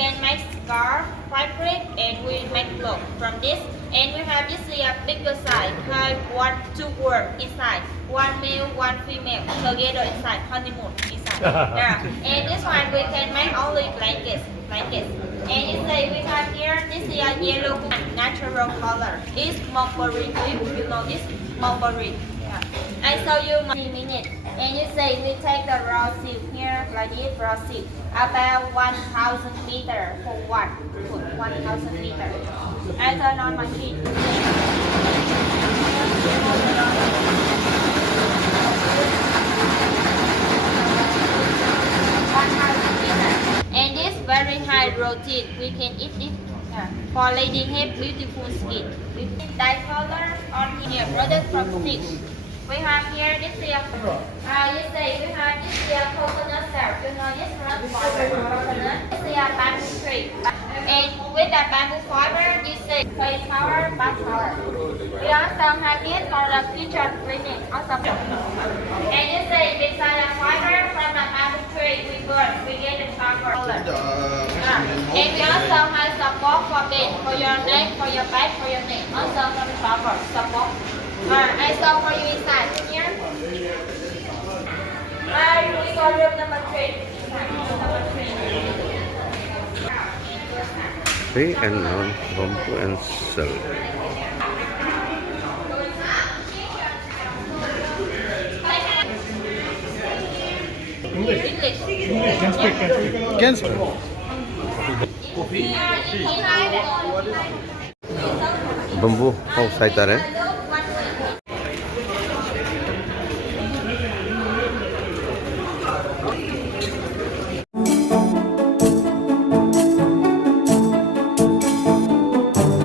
can make scarf, fabric, and we make clothes from this. And we have this here bigger size, have one, two words inside, one male, one female, together inside, honeymoon inside. Yeah. And this one we can make only blankets. And you say we have here this here yellow natural color. It's mulberry. You know this mulberry. Yeah. I show you in a minute. And you say we take the raw silk here like this raw silk about 1,000 meter for one foot, 1,000 meter. I turn on machine. And this very high protein, we can eat it. Yeah. For lady have beautiful skin. Dye color on here, product from silk. We have here this here. You say we have this here coconut shell. You know this one coconut. This here bamboo tree. And with the bamboo fiber, you say face power, back power. We also have this for the kitchen cleaning. Also. And you say beside the fiber from the bamboo tree, we burn. We get the power. And we also have support for bed, for your neck, for your back, for your neck. Also from the power support. I saw for you inside here. We go room number 3. Three and bamboo and silk. Can speak. Bamboo outside there.